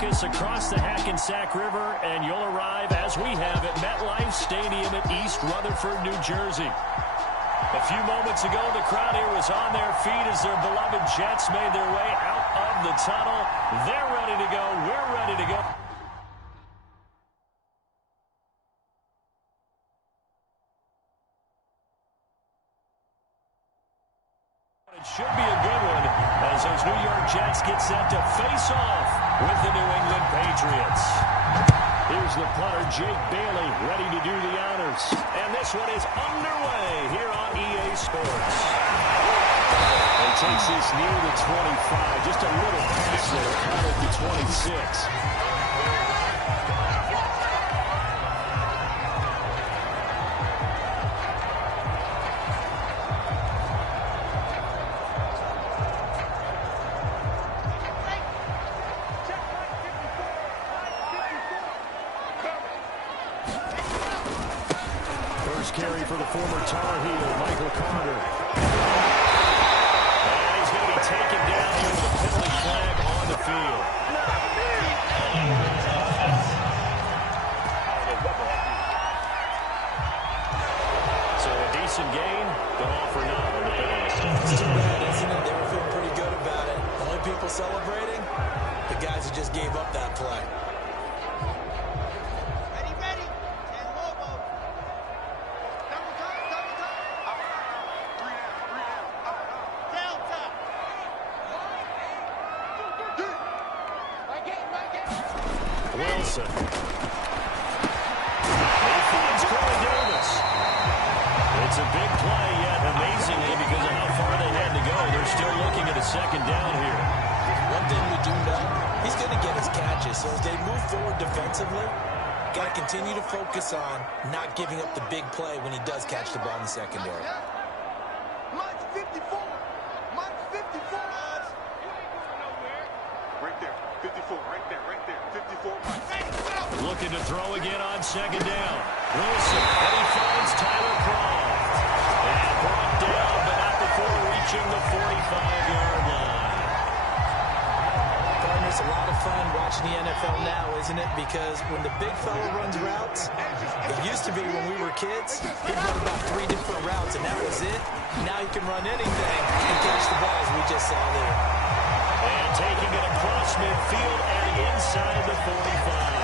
focus across the Hackensack River, and you'll arrive, as we have, at MetLife Stadium at East Rutherford, New Jersey. A few moments ago, the crowd here was on their feet as their beloved Jets made their way out of the tunnel. They're ready to go. We're ready to go. It should be a good one as those New York Jets get set to face off with the New England Patriots. Here's the punter, Jake Bailey, ready to do the honors. And this one is underway here on EA Sports. He takes this near the 25, just a little past there, out of the 26. Carry for the former Tar Heel, Michael Carter. And he's going to be taken down here with a penalty flag on the field. So a decent gain, but all for naught on the penalty. It's too bad, isn't it? They were feeling pretty good about it. The only people celebrating, the guys who just gave up that play. Wilson. He finds Corey Davis. It's a big play, yet amazingly, because of how far they had to go, they're still looking at a second down here. One thing we do know, he's going to get his catches. So as they move forward defensively, got to continue to focus on not giving up the big play when he does catch the ball in the secondary. Mike's 54. Mike's 54. Right there. 54. Right there. Right there. 54. Looking to throw again on second down. Wilson, and he finds Tyler Croft. And brought down, but not before reaching the 45-yard line. Partners, a lot of fun watching the NFL now, isn't it? Because when the big fella runs routes, it used to be when we were kids, he'd run about 3 different routes, and that was it. Now he can run anything and catch the ball, as we just saw there. And taking it across midfield and inside the 45.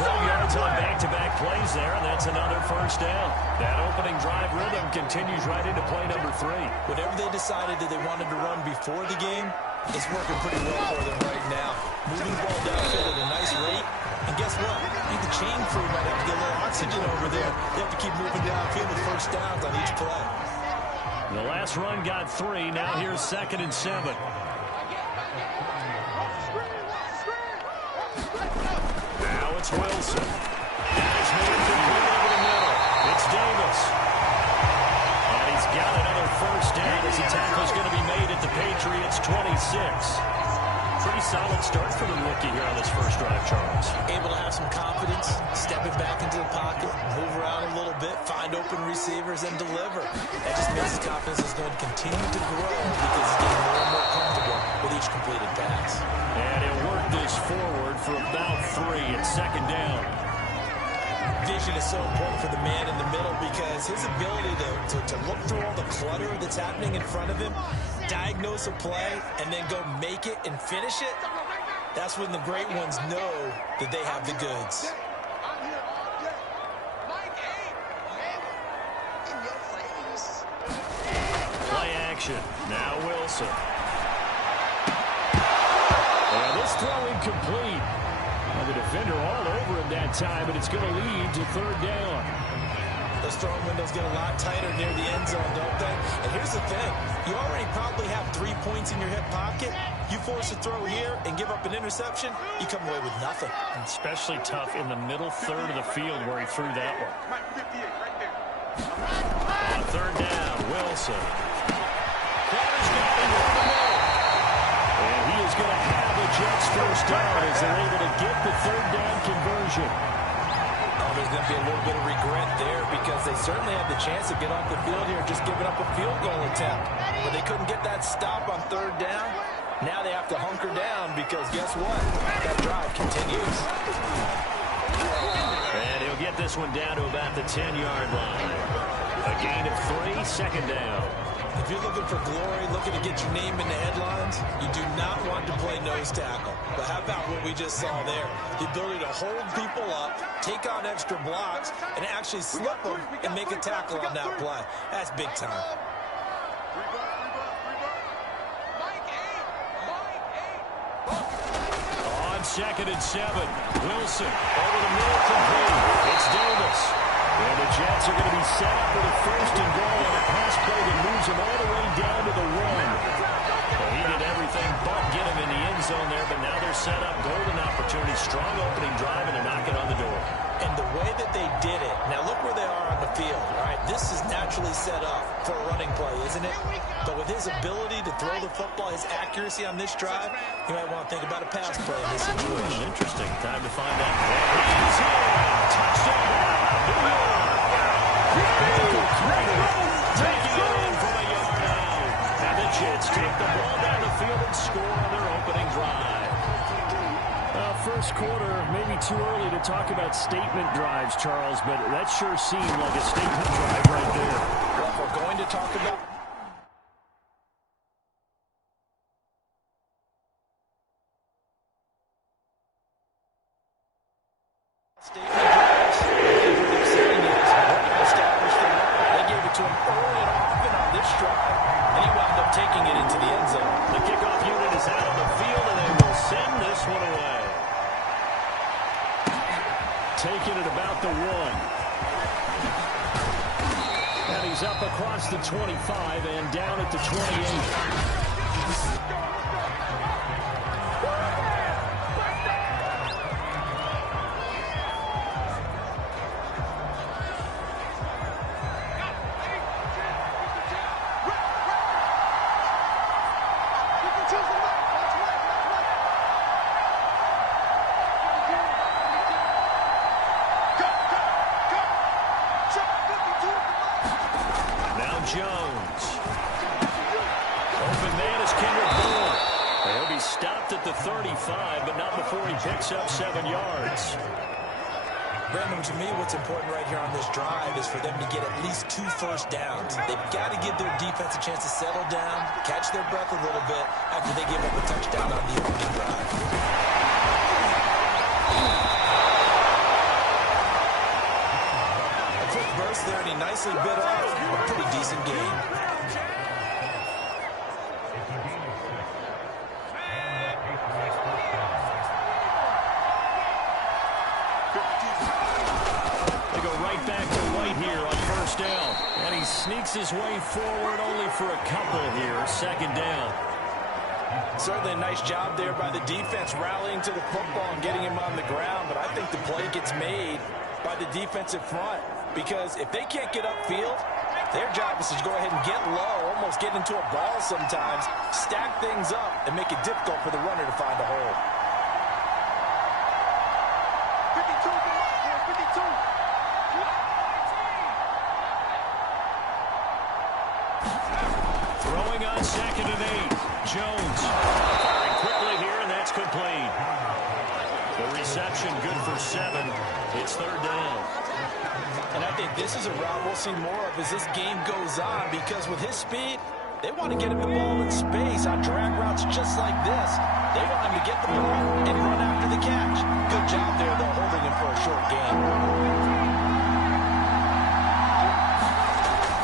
12 yards on back-to-back plays there, and that's another first down. That opening drive rhythm continues right into play number 3. Whatever they decided that they wanted to run before the game, it's working pretty well for them right now. Moving the ball downfield at a nice rate. And guess what? I think the chain crew might have to get a little oxygen over there. They have to keep moving downfield with first downs on each play. The last run got 3. Now here's 2nd and 7. Now it's Wilson. That is moved complete over the middle. It's Davis. And he's got another first down as the tackle is going to be made at the Patriots' 26. Pretty solid start for the rookie here on this first drive, Charles. Able to have some confidence, stepping back into the pocket, move around a little bit, find open receivers, and deliver. That just means his confidence is going to continue to grow because he's getting more and more comfortable with each completed pass. And he'll work this forward for about 3 at second down. Vision is so important for the man in the middle because his ability to look through all the clutter that's happening in front of him, diagnose a play, and then go make it and finish it, that's when the great ones know that they have the goods. Play action. Now Wilson. Well, this throw incomplete. Well, the defender all over him that time, but it's going to lead to 3rd down. Those throwing windows get a lot tighter near the end zone, don't they? And here's the thing. You already probably have 3 points in your hip pocket. You force a throw here and give up an interception, you come away with nothing. And especially tough in the middle third of the field where he threw that one. On 3rd down, Wilson. Crowder's got him over the middle. And he is going to have the Jets first down as they're able to get the 3rd down conversion. Oh, there's going to be a little bit of regret there because they certainly had the chance to get off the field here just giving up a field goal attempt. But they couldn't get that stop on 3rd down. Now they have to hunker down because guess what? That drive continues. And he'll get this one down to about the 10-yard line. A gain of 3, second down. If you're looking for glory, looking to get your name in the headlines, you do not want to play nose tackle. But how about what we just saw there? The ability to hold people up, take on extra blocks, and actually slip them and make a tackle on that play. That's big time. On 2nd and 7, Wilson over the middle, complete. It's Davis. And the Jets are going to be set up for the 1st and goal on a pass play that moves them all the way down to the 1. Well, he did everything but get him in the end zone there, but now they're set up. Golden opportunity, strong opening drive, and they're knocking on the door. And the way that they did it, now look where they are on the field. All right, this is naturally set up for a running play, isn't it? But with his ability to throw the football, his accuracy on this drive, you might want to think about a pass play in this situation. Interesting. Time to find out. He's here. Touchdown. New York. Taking it in from a yard out. And the Jets take the ball down the field and score on their opening drive. First quarter, maybe too early to talk about statement drives, Charles, but that sure seemed like a statement drive right there. Well, if we're going to talk about statement drives, what they're saying is we're going to establish the run. They gave it to him early and often on this drive, and he wound up taking it into the end zone. The kickoff unit is out on the field, and they will send this one away. Taking it about the 1. And he's up across the 25 and down at the 28. Jones. Open man is Kendrick Bourne. He'll be stopped at the 35, but not before he picks up 7 yards. Brandon, to me, what's important right here on this drive is for them to get at least 2 first downs. They've got to give their defense a chance to settle down, catch their breath a little bit after they give up a touchdown on the opening drive. A quick burst there, and he nicely bit off a pretty decent game. They go right back to White here on first down. And he sneaks his way forward only for a couple here. 2nd down. Certainly a nice job there by the defense rallying to the football and getting him on the ground. But I think the play gets made by the defensive front. Because if they can't get upfield, their job is to go ahead and get low, almost get into a ball sometimes, stack things up, and make it difficult for the runner to find a hole. 52, 52. Throwing on 2nd and 8. Jones firing quickly here, and that's complete. The reception good for 7. It's 3rd down. And I think this is a route we'll see more of as this game goes on, because with his speed, they want to get him the ball in space on drag routes just like this. They want him to get the ball and run after the catch. Good job there, though, holding him for a short gain.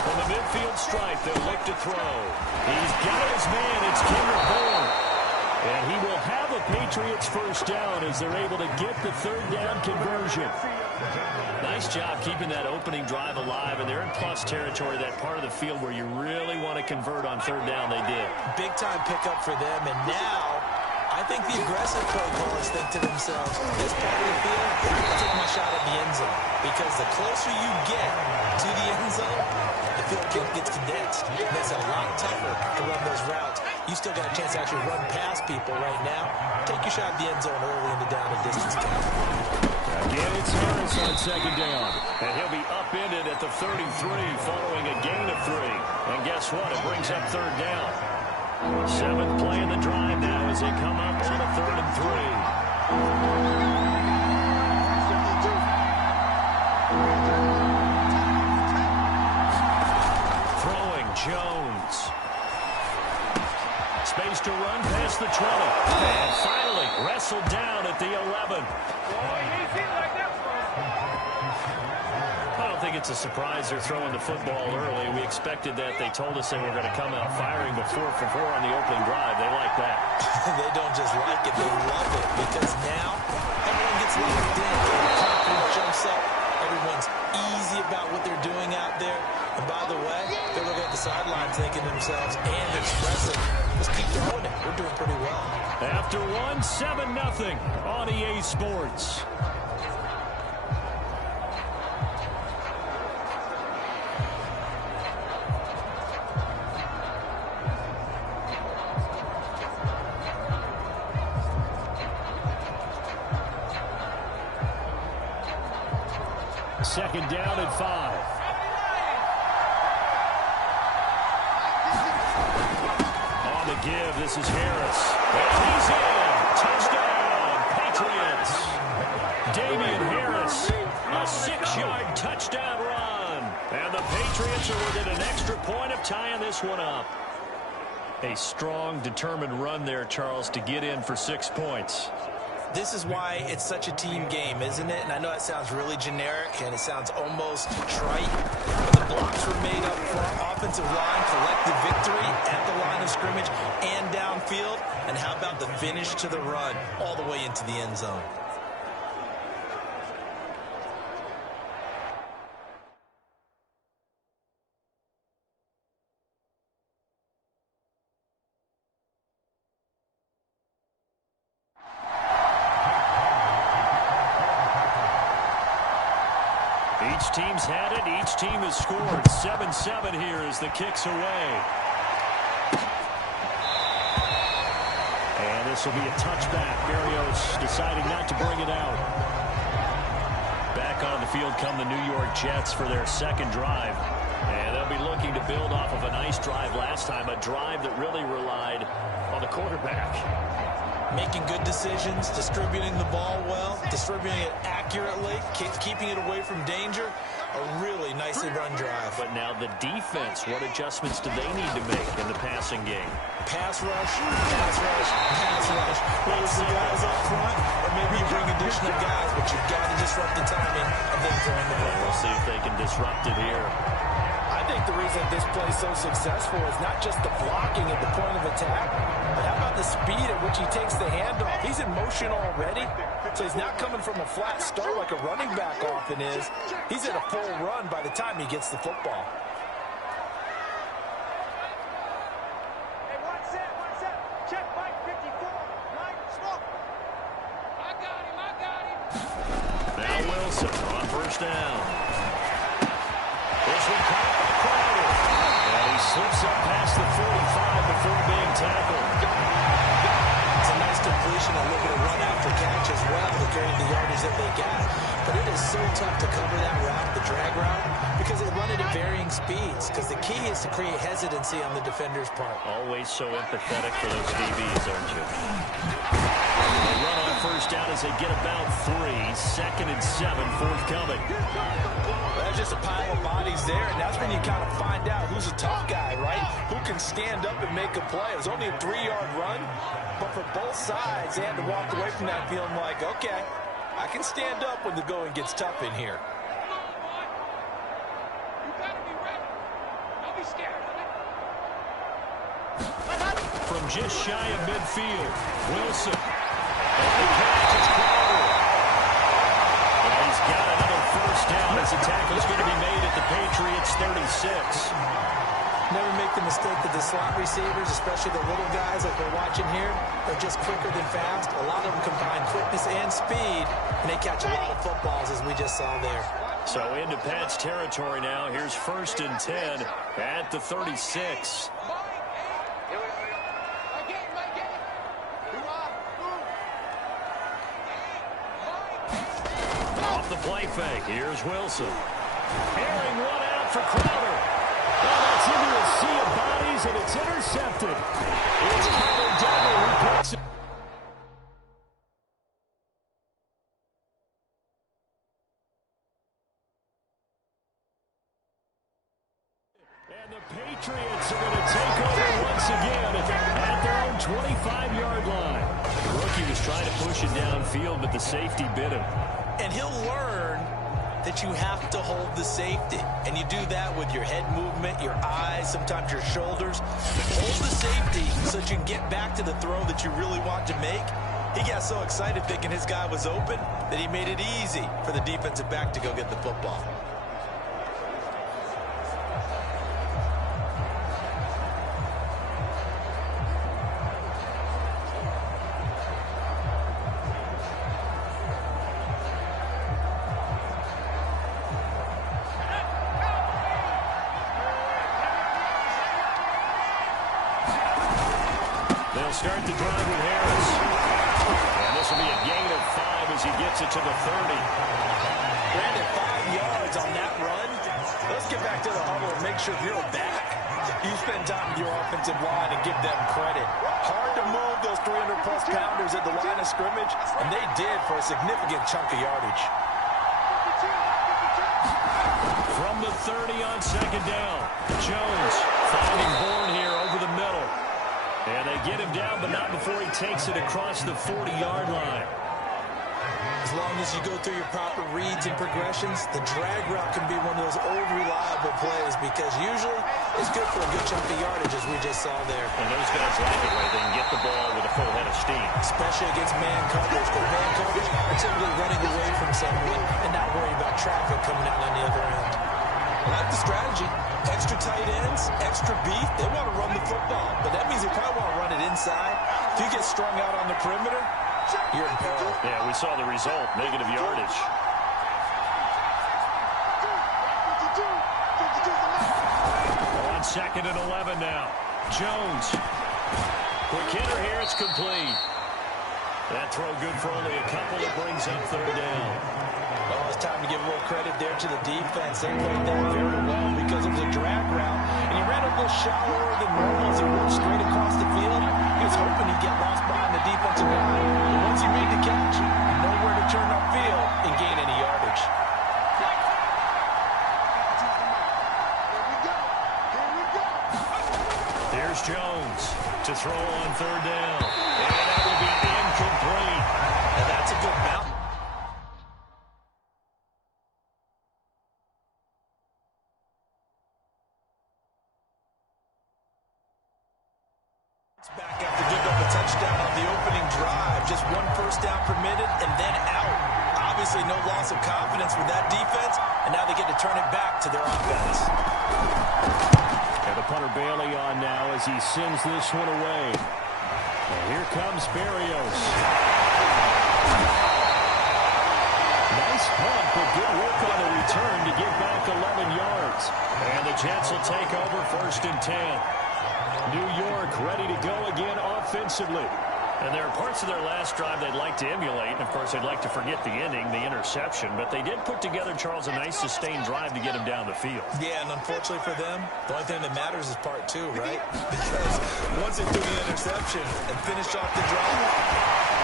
From the midfield stripe, they'll look to throw. He's got his man. It's Kendrick Bourne. And he will have a Patriots first down as they're able to get the 3rd down conversion. Nice job keeping that opening drive alive, and they're in plus territory, that part of the field where you really want to convert on 3rd down. They did. Big time pickup for them, and now I think the aggressive play callers think to themselves, this part of the field, I'll take my shot at the end zone. Because the closer you get to the end zone, the field gets condensed. It makes it a lot tougher to run those routes. You still got a chance to actually run past people right now. Take your shot at the end zone early in the down and distance count. Again, it's Harris on 2nd down. And he'll be upended at the 33 following a gain of 3. And guess what? It brings up 3rd down. Seventh play in the drive now as they come up on a 3rd and 3. Throwing Jones. Space to run past the 20. And finally wrestled down at the 11. I don't think it's a surprise they're throwing the football early. We expected that. They told us they were going to come out firing before for 4 on the opening drive. They like that. They don't just like it, they love it, because now everyone gets locked in. Confidence jumps up. Everyone's easy about what they're doing out there. And by the way, they're looking at the sideline thinking to themselves and expressing, let's keep throwing it. We're doing pretty well. After 1, 7-0 on EA Sports. Second down and 5. On the give, this is Harris. And he's in. Touchdown, Patriots. Damian Harris, a 6-yard touchdown run. And the Patriots are within an extra point of tying this one up. A strong, determined run there, Charles, to get in for 6 points. This is why it's such a team game, isn't it? And I know it sounds really generic and it sounds almost trite, but the blocks were made up for offensive line, collective victory at the line of scrimmage and downfield. And how about the finish to the run all the way into the end zone? Each team's had it. Each team has scored. 7-7 here as the kick's away. And this will be a touchback. Berrios deciding not to bring it out. Back on the field come the New York Jets for their second drive. And they'll be looking to build off of a nice drive last time. A drive that really relied on the quarterback. Making good decisions, distributing the ball well, distributing it accurately, keeping it away from danger. A really nicely run drive. But now the defense, what adjustments do they need to make in the passing game? Pass rush, pass rush, pass rush. Whether it's the guys up front or maybe you bring additional guys, but you've got to disrupt the timing of them throwing the ball. We'll see if they can disrupt it here. I think the reason this play is so successful is not just the blocking at the point of attack, but how about the speed at which he takes the handoff? He's in motion already, so he's not coming from a flat start like a running back often is. He's in a full run by the time he gets the football. Hey, one set. Check Mike 54. Mike, smoke. I got him. Now Wilson on first down. This one caught by Crowder. And he slips up past the 45 before being tackled. It's a nice completion, a little bit of run after catch as well to carry the yardage that they got. But it is so tough to cover that route, the drag route, because they run it at varying speeds. Because the key is to create hesitancy on the defender's part. Always so empathetic for those DBs, aren't you? They run on first down as they get about 3. 2nd and 7 forthcoming. There's just a pile of bodies there, and that's when you kind of find out who's a tough guy, right? Who can stand up and make a play. It was only a 3-yard run, but for both sides, they had to walk away from that feeling like, okay, I can stand up when the going gets tough in here. You better be ready. Don't be scared. From just shy of midfield, Wilson. And the catch is Crowder. And he's got another first down as the tackle is going to be made at the Patriots 36. Never make the mistake that the slot receivers, especially the little guys like we're watching here, are just quicker than fast. A lot of them combine quickness and speed, and they catch a lot of footballs, as we just saw there. So into Pat's territory now. Here's 1st and 10 at the 36. Off the play fake. Here's Wilson. Airing one out for Crowder. Oh, that's into a sea of bodies. carries, and it's intercepted. It's Connor Duggan who picks it. And the Patriots are going to take over once again at their own 25-yard line. The rookie was trying to push it downfield, but the safety bit him. And he'll learn that you have to hold the safety. And you do that with your head movement, your eyes, sometimes your shoulders. Hold the safety so that you can get back to the throw that you really want to make. He got so excited thinking his guy was open that he made it easy for the defensive back to go get the football. They'll start the drive with Harris. And this will be a gain of 5 as he gets it to the 30. Brandon, 5 yards on that run. Let's get back to the huddle and make sure you're back. You spend time with your offensive line and give them credit. Hard to move those 300-plus pounders at the line of scrimmage, and they did for a significant chunk of yardage. From the 30 on second down, Jones finding Bourne here over the middle. And they get him down, but not before he takes it across the 40-yard line. As long as you go through your proper reads and progressions, the drag route can be one of those old reliable plays because usually it's good for a good chunk of yardage, as we just saw there. And those guys like it where they can get the ball with a full head of steam. Especially against man coverage. But man coverage are typically running away from someone and not worrying about traffic coming out on the other end. I like the strategy. Extra tight ends, extra beef. They want to run the football, but that means they probably want to run it inside. If you get strung out on the perimeter, you're in peril. Yeah, we saw the result, negative yardage. On second and 11 now. Jones. Quick hitter here, it's complete. That throw good for only a couple. It brings up third down. Well, it's time to give a little credit there to the defense. They played that very well because it was a drag route. And he ran a little shallower than normal as he worked straight across the field. He was hoping he'd get lost behind the defensive line. But once he made the catch, nowhere to turn upfield and gain any yardage. Here's Jones to throw on third down. And that will be incomplete. And that's a good bounce. Back after giving up a touchdown on the opening drive. Just one first down permitted and then out. Obviously no loss of confidence with that defense, and now they get to turn it back to their offense. And the punter Bailey on now as he sends this one away. And here comes Berrios. Nice punt, but good work on the return to get back 11 yards. And the Jets will take over 1st and 10. New York ready to go again offensively. And there are parts of their last drive they'd like to emulate. And, of course, they'd like to forget the ending, the interception. But they did put together, Charles, a nice sustained drive to get him down the field. Yeah, and unfortunately for them, the only thing that matters is part 2, right? Because once they threw the interception and finished off the drive,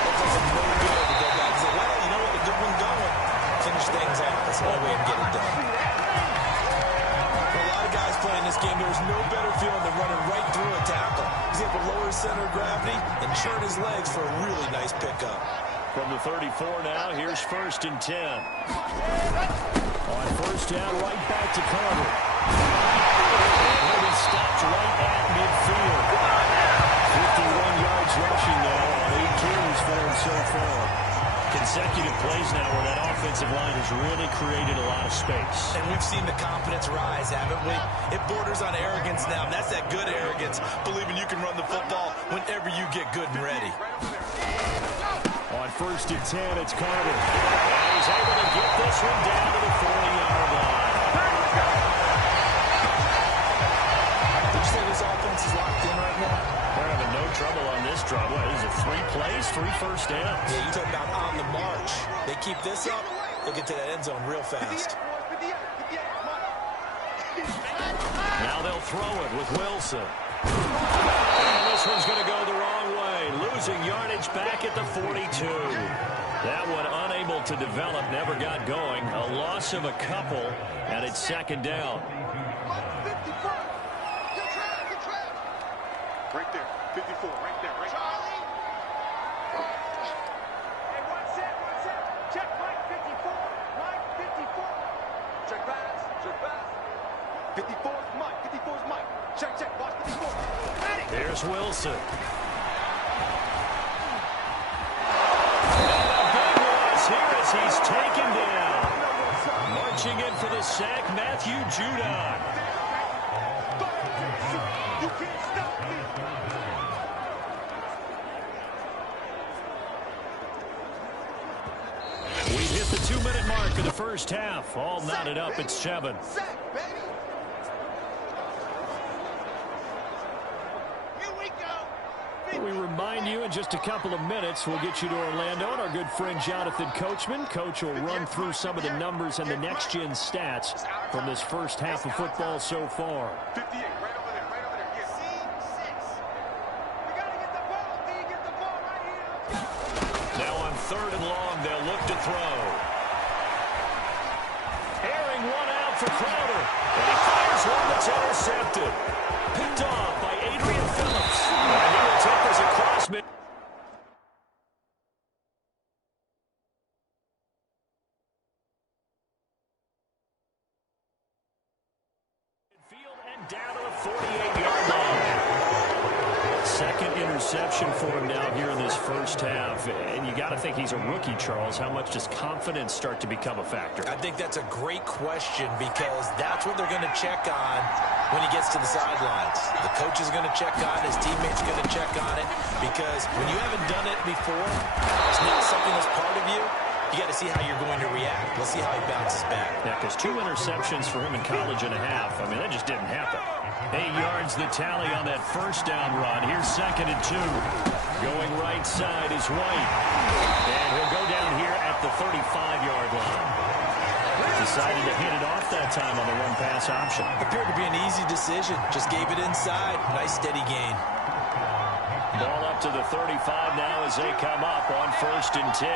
it does them no good to go back and say, well, you know what, a good one going. Finish things off. That's the only way to get it done. A lot of guys playing this game, there's no better feeling than running right through a tackle. He's able to lower his center of gravity and churn his legs for a really nice pickup. From the 34 now, here's 1st and 10. On first down, right back to Carter. And he'll be stopped right at midfield. 51 yards rushing now on 8 carries for him so far. Consecutive plays now where that offensive line has really created a lot of space. And we've seen the confidence rise, haven't we? It borders on arrogance now, and that's that good arrogance, believing you can run the football whenever you get good and ready. On 1st and 10, it's Carter. And he's able to get this one down to the 40-yard line. Did you say this offense is locked in right now? They're having no trouble on this drive. What is it, 3 plays, 3 first downs? Yeah, you talk about on the march. They keep this up, they'll get to that end zone real fast. Now they'll throw it with Wilson. And this one's going to go the wrong way. Losing yardage back at the 42. That one unable to develop, never got going. A loss of a couple, and it's second down. Right there, 54, right there, right. Charlie! Hey, one set. Check Mike 54. Mike 54. Check pass. 54's Mike. 54's Mike. Check. Watch 54. Here's Wilson. Here as he's taken down. Marching in for the sack, Matthew Judon. You can't stop me. We hit the 2-minute mark of the first half. All knotted up at 7. Sack, baby. We remind you in just a couple of minutes, we'll get you to Orlando, and our good friend Jonathan Coachman. Coach will run through some of the numbers and the next-gen stats from this first half of football so far. 58, right over there, yeah. C6. We got to get the ball, D. Get the ball right here. Now on 3rd and long, they'll look to throw. Airing one out for Crowder. And he fires one that's intercepted. Picked off by Adrian Phillips. And he will take this across mid. Field and down to the 48-yard line. Second interception for him now here in this first half. And you got to think he's a rookie, Charles. How much does confidence start to become a factor? I think that's a great question because that's what they're going to check on when he gets to the sidelines. The coach is going to check on it. His teammates are going to check on it because when you haven't done it before, it's not something that's part of you. You got to see how you're going to react. Let's see how he bounces back. Yeah, because 2 interceptions for him in college and a half. I mean, that just didn't happen. 8 yards the tally on that first down run. Here's 2nd and 2. Going right side is White. And he'll go down here at the 35-yard line. Decided to hand it off that time on the run-pass option. Appeared to be an easy decision. Just gave it inside. Nice steady gain. Ball up to the 35 now as they come up on 1st and 10.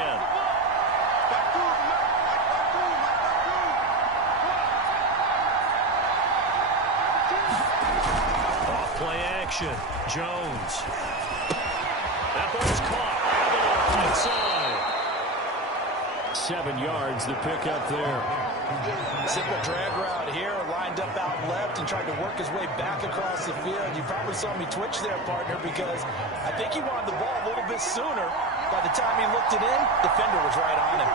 Off-play action. Jones. That ball's caught. Aguilar inside. 7 yards, the pickup there. Simple drag route here, lined up out left and tried to work his way back across the field. You probably saw me twitch there, partner, because I think he wanted the ball a little bit sooner. By the time he looked it in, defender was right on him.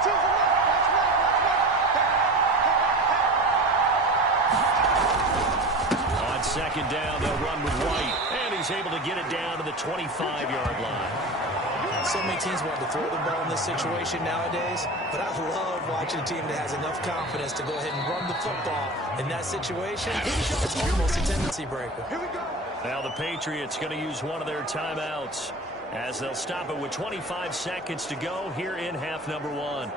On 2nd down, they'll run with White. And he's able to get it down to the 25-yard line. So many teams want to throw the ball in this situation nowadays, but I love watching a team that has enough confidence to go ahead and run the football. In that situation, it's almost a tendency breaker. Now the Patriots going to use one of their timeouts as they'll stop it with 25 seconds to go here in half number 1.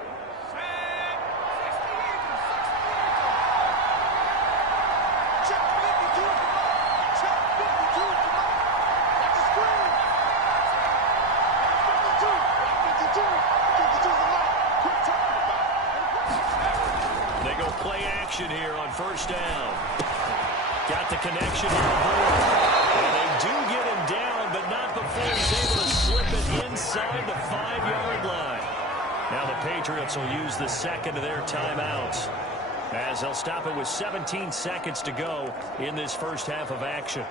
Here on 1st down. Got the connection on the board. And they do get him down, but not before he's able to slip it inside the 5-yard line. Now the Patriots will use the 2nd of their timeouts as they'll stop it with 17 seconds to go in this first half of action.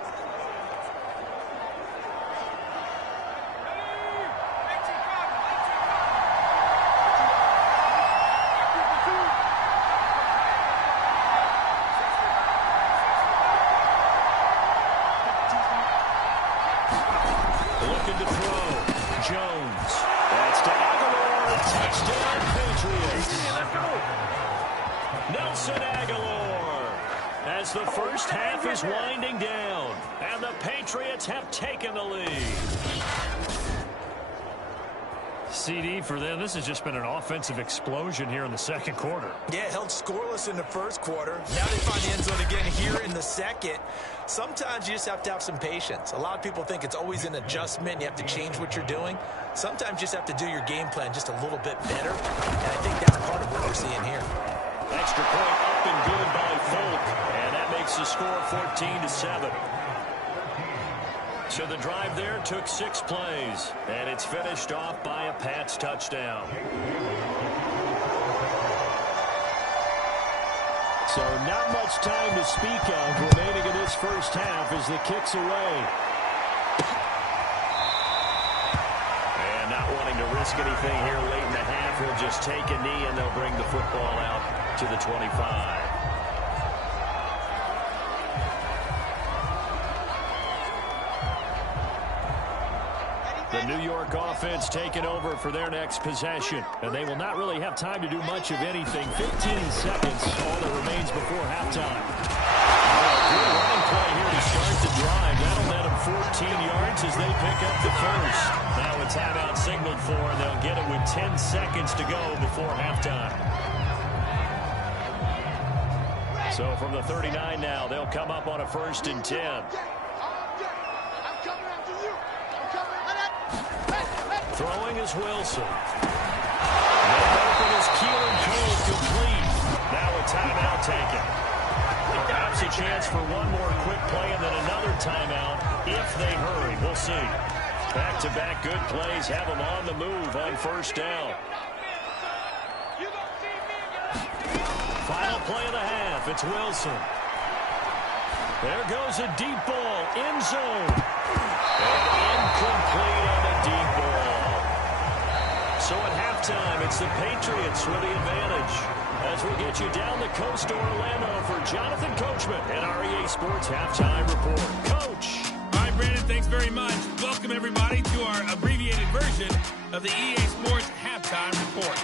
The first half is winding down, and the Patriots have taken the lead. CD for them. This has just been an offensive explosion here in the second quarter. Yeah, held scoreless in the first quarter. Now they find the end zone again here in the second. Sometimes you just have to have some patience. A lot of people think it's always an adjustment. You have to change what you're doing. Sometimes you just have to do your game plan just a little bit better. And I think that's part of what we're seeing here. Extra point up and good by Folk. And that makes the score 14-7. So the drive there took 6 plays. And it's finished off by a Pats touchdown. So not much time to speak of remaining in this first half as the kick's away. And not wanting to risk anything here late in the half, he'll just take a knee and they'll bring the football out to the 25. The New York offense taking over for their next possession. And they will not really have time to do much of anything. 15 seconds, all that remains before halftime. Good running play here to start the drive. That'll net them 14 yards as they pick up the first. Now a timeout signaled for, and they'll get it with 10 seconds to go before halftime. So from the 39 now, they'll come up on a 1st and 10. Throwing is Wilson. Open is Keelan Cole complete. Now a timeout taken. Perhaps a chance for one more quick play and then another timeout if they hurry. We'll see. Back-to-back good plays have them on the move on 1st down. Final play of the half. It's Wilson. There goes a deep ball. End zone. And incomplete on the deep ball. So at halftime, it's the Patriots with the advantage. As we'll get you down the coast to Orlando for Jonathan Coachman and our EA Sports Halftime Report. Coach. All right, Brandon, thanks very much. Welcome, everybody, to our abbreviated version of the EA Sports Halftime Report.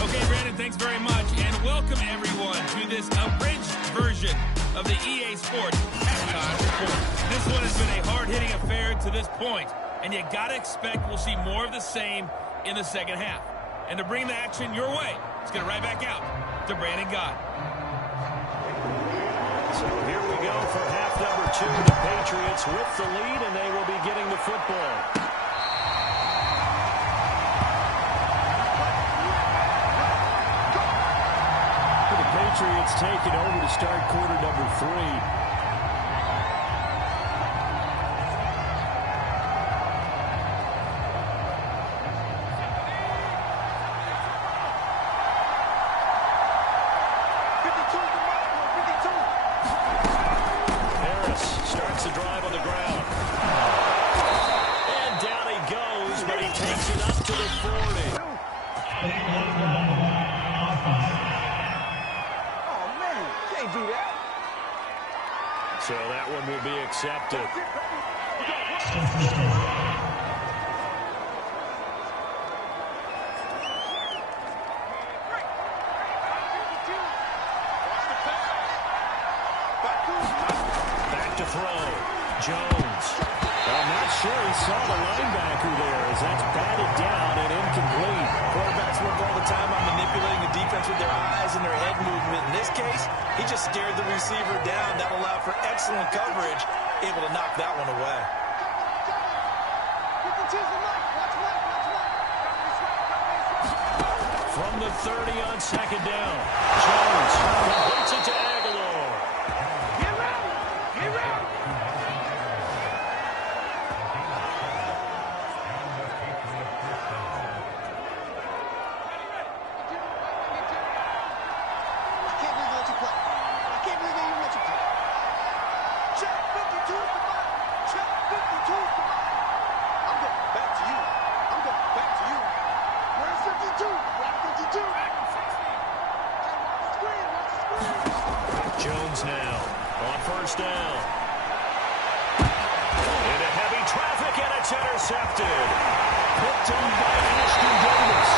Okay, Brandon, thanks very much. And welcome, everyone, to this abridged version of the EA Sports Halftime Report. This one has been a hard-hitting affair to this point. And you got to expect we'll see more of the same in the second half. And to bring the action your way, let's get it right back out to Brandon Gott. So here we go for half number 2. The Patriots with the lead, and they will be getting the football. The Patriots taking over to start quarter number 3. So that one will be accepted. Back to throw. Jones. I'm not sure he saw the linebacker there as that's batted down and incomplete. Quarterbacks work all the time on manipulating the defense with their eyes and their head movement. In this case, he just stared the receiver down. That allowed for excellent coverage, able to knock that one away. From the 30 on 2nd down, Jones completes it to Aguilar. Get ready! Get ready! Jones now on 1st down. Into heavy traffic, and it's intercepted. Picked on by Ashton Davis.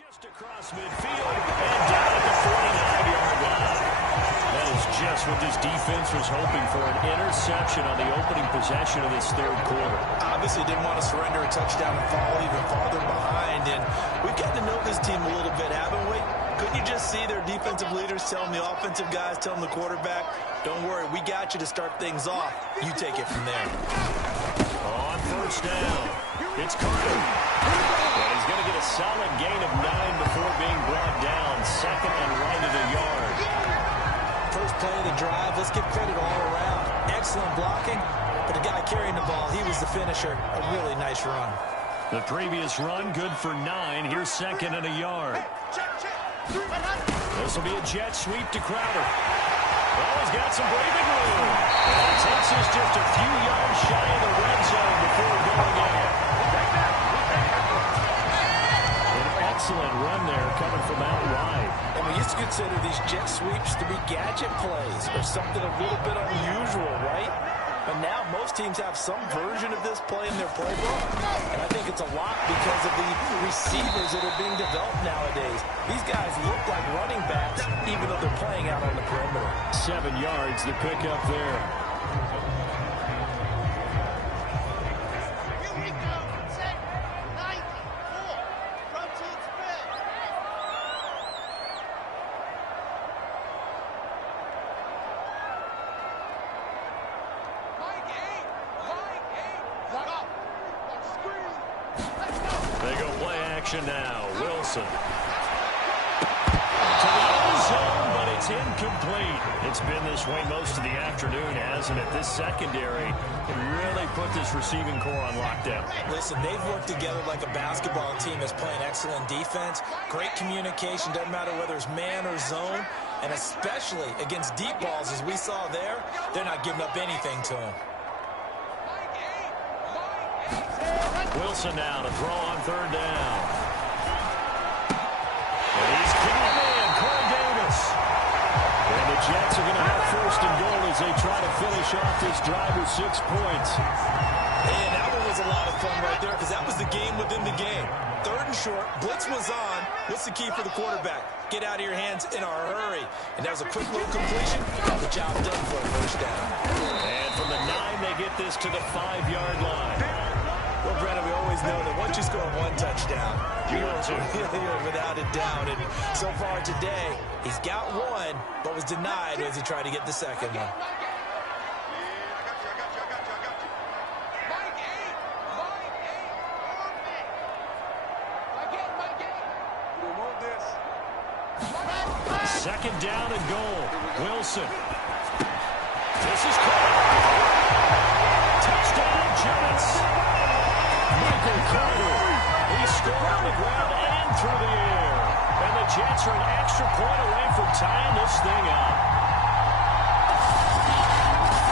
Just across midfield and down at the 49-yard line. That is just what this defense was hoping for, an interception on the opening possession of this third quarter. Obviously didn't want to surrender a touchdown and fall even farther behind. And we've gotten to know this team a little bit, haven't we? Couldn't you just see their defensive leaders telling the offensive guys, telling the quarterback, don't worry, we got you to start things off. You take it from there. On first down, it's Carter. And he's going to get a solid gain of 9 before being brought down. Second and right of the yard. First play of the drive, let's give credit all around. Excellent blocking, but the guy carrying the ball, he was the finisher. A really nice run. The previous run, good for 9. Here's second and a yard. This will be a jet sweep to Crowder. Well, he's got some breathing room. And it takes us just a few yards shy of the red zone before going in. An excellent run there coming from out wide. And we used to consider these jet sweeps to be gadget plays or something a little bit unusual, right? But now most teams have some version of this play in their playbook. And I think it's a lot because of the receivers that are being developed nowadays. These guys look like running backs even though they're playing out on the perimeter. 7 yards to pick up there. Here we go. Set. 94. Rotate spell. Mike 8. Lock up. Screen. Let's go. They go play action now. Wilson. To the end zone, but it's incomplete. It's been this way most of the afternoon, hasn't it? This secondary can really put this receiving core on lockdown. Listen, they've worked together like a basketball team that's playing excellent defense. Great communication, doesn't matter whether it's man or zone. And especially against deep balls, as we saw there, they're not giving up anything to them. Wilson now to throw on third down. And he's caught in, Corey Davis. And the Jets are going to have first and goal as they try to finish off this drive with 6 points. And that one was a lot of fun right there because that was the game within the game. Third and short, blitz was on. What's the key for the quarterback? Get out of your hands in a hurry. And that was a quick little completion. The job done for a first down. And from the 9, they get this to the 5-yard line. Well, Brennan, we always know that once you score one touchdown, you're without a doubt. And so far today, he's got one, but was denied as he tried to get the second one. Second down and goal. Wilson. This is caught. Touchdown, Giants. Michael Carter. He scored on the ground and through the air. And the Jets are an extra point away from tying this thing up.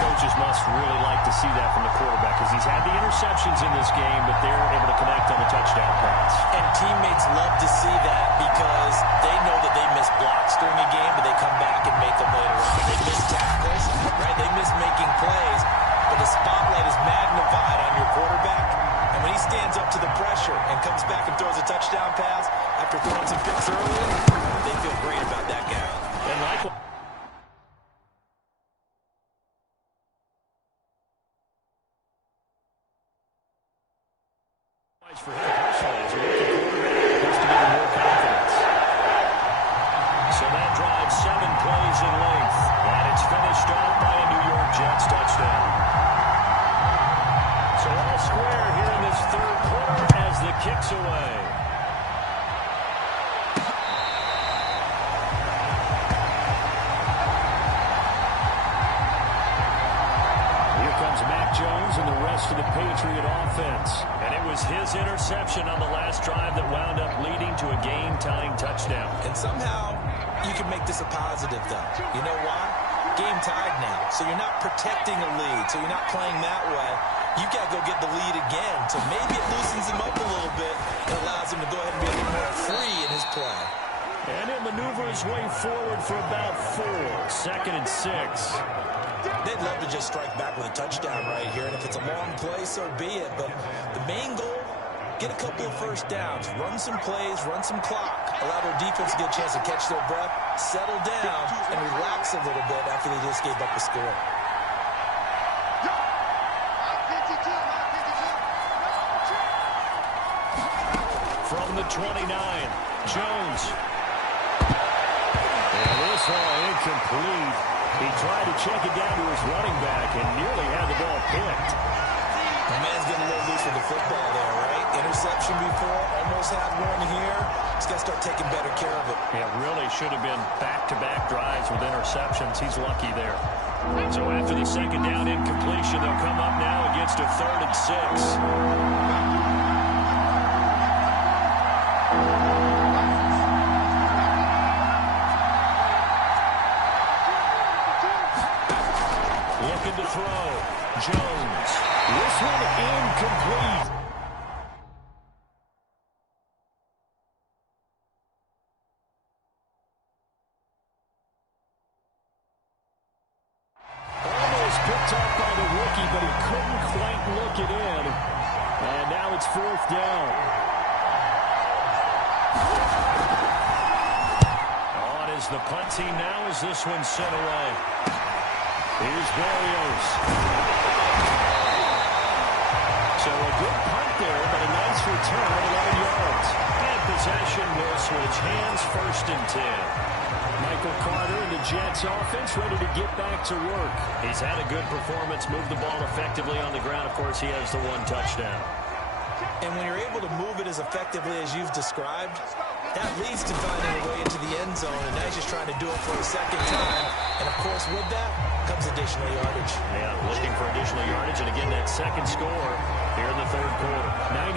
Coaches must really like to see that from the quarterback because he's had the interceptions in this game, but they're able to connect on the touchdown pass. And teammates love to see that because they know that they miss blocks during a game, but they come back and make them later on. They miss tackles, right? They miss making plays, but the spotlight is magnified on your quarterback. And when he stands up to the pressure and comes back and throws a touchdown pass after throwing some picks earlier, they feel great about that guy. And likewise, for him personally, as a rookie quarterback, has to give him more confidence. So that drives 7 plays in length, and it's finished off by a New York Jets touchdown. So all square here in this third quarter as the kick's away. Here comes Mac Jones and the rest of the Patriot offense. And it was his interception on the last drive that wound up leading to a game-tying touchdown. And somehow you can make this a positive, though. You know why? Game tied now. So you're not protecting a lead. So you're not playing that way. You've got to go get the lead again. So maybe it loosens him up a little bit and allows him to go ahead and be a little more free in his play. And he'll maneuver his way forward for about 4. Second and 6. They'd love to just strike back with a touchdown right here. And if it's a long play, so be it. But the main goal get a couple of first downs, run some plays, run some clock, allow their defense to get a chance to catch their breath, settle down, and relax a little bit after they just gave up a score. From the 29, Jones. And this one incomplete. He tried to check it down to his running back and nearly had the ball picked. The man's getting a little loose with the football there, right? Interception before, almost had one here. He's got to start taking better care of it. Yeah, really should have been back-to-back drives with interceptions. He's lucky there. So after the second down incompletion, they'll come up now against a 3rd and 6. Looking to throw. Jones. This one incomplete. Almost picked up by the rookie, but he couldn't quite look it in. And now it's 4th down. On is the punt team now as this one's sent away. Here's Berrios. So a good punt there, but a nice return at 11 yards. And possession will switch hands, 1st and 10. Michael Carter and the Jets offense ready to get back to work. He's had a good performance, moved the ball effectively on the ground. Of course, he has the 1 touchdown. And when you're able to move it as effectively as you've described, that leads to finding a way into the end zone, and now he's just trying to do it for a second time. And, of course, with that comes additional yardage. Yeah, looking for additional yardage, and again, that second score here in the 3rd quarter.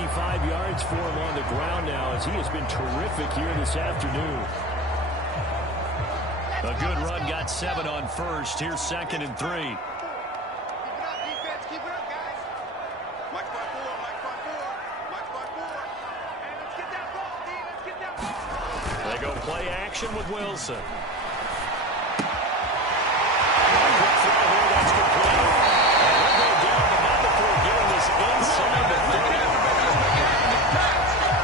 95 yards for him on the ground now as he has been terrific here this afternoon. A good run, got 7 on 1st. Here's 2nd and 3. Keep it up, defense. Keep it up, guys. Mike front 4. Mike front 4. Mike front 4. And let's get that ball, D. Let's get that ball. They go play action with Wilson.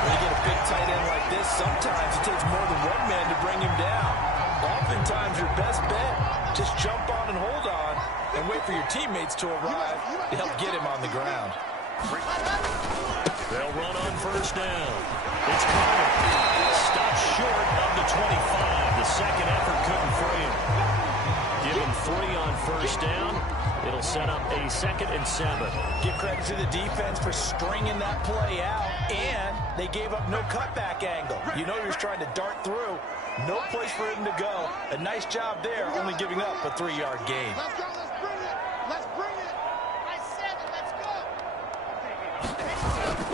When you get a big tight end like this, sometimes it takes more than one man to bring him down. Oftentimes, your best bet, just jump on and hold on and wait for your teammates to arrive to help get him on the ground. They'll run on 1st down. It's Carter. Stopped short of the 25. The second effort couldn't free him. Give him 3 on 1st down. It'll set up a 2nd and 7. Give credit to the defense for stringing that play out, and they gave up no cutback angle. You know you're trying to dart through. No place for him to go. A nice job there, only giving up a 3-yard gain. Let's go. Let's bring it. Let's bring it. I said it. Let's go.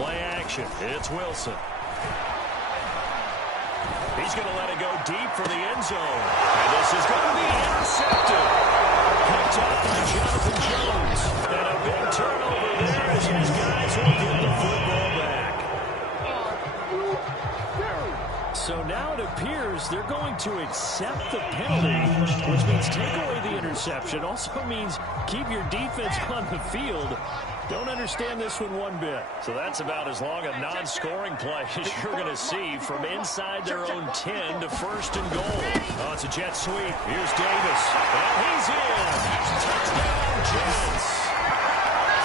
Play action. It's Wilson. He's going to let it go deep for the end zone. And this is going to be intercepted. Picked up by Jonathan Jones. And a big turnover there as these guys will get the football back. So now it appears they're going to accept the penalty, which means take away the interception. Also means keep your defense on the field. Don't understand this one bit. So that's about as long a non-scoring play as you're going to see from inside their own 10 to 1st and goal. Oh, it's a jet sweep. Here's Davis. And he's in. Touchdown, Jets.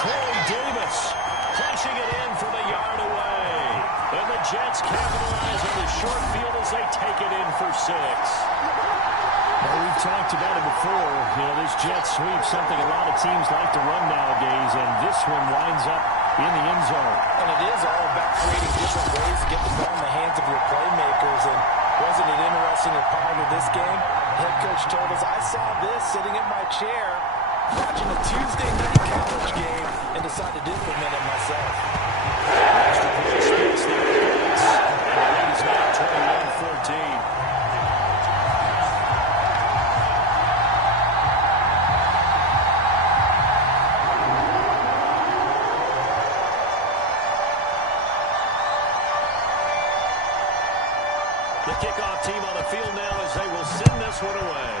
Corey Davis pushing it in from a yard away. And the Jets capitalize on the short field as they take it in for 6. Well, we've talked about it before. You know, this jet sweep, something a lot of teams like to run nowadays, and this one winds up in the end zone. And it is all about creating different ways to get the ball in the hands of your playmakers. And wasn't it interesting at part of this game? The head coach told us, I saw this sitting in my chair, watching a Tuesday night college game, and decided to implement it myself. Extra point space there. And the lead is now 21-14. The kickoff team on the field now as they will send this one away.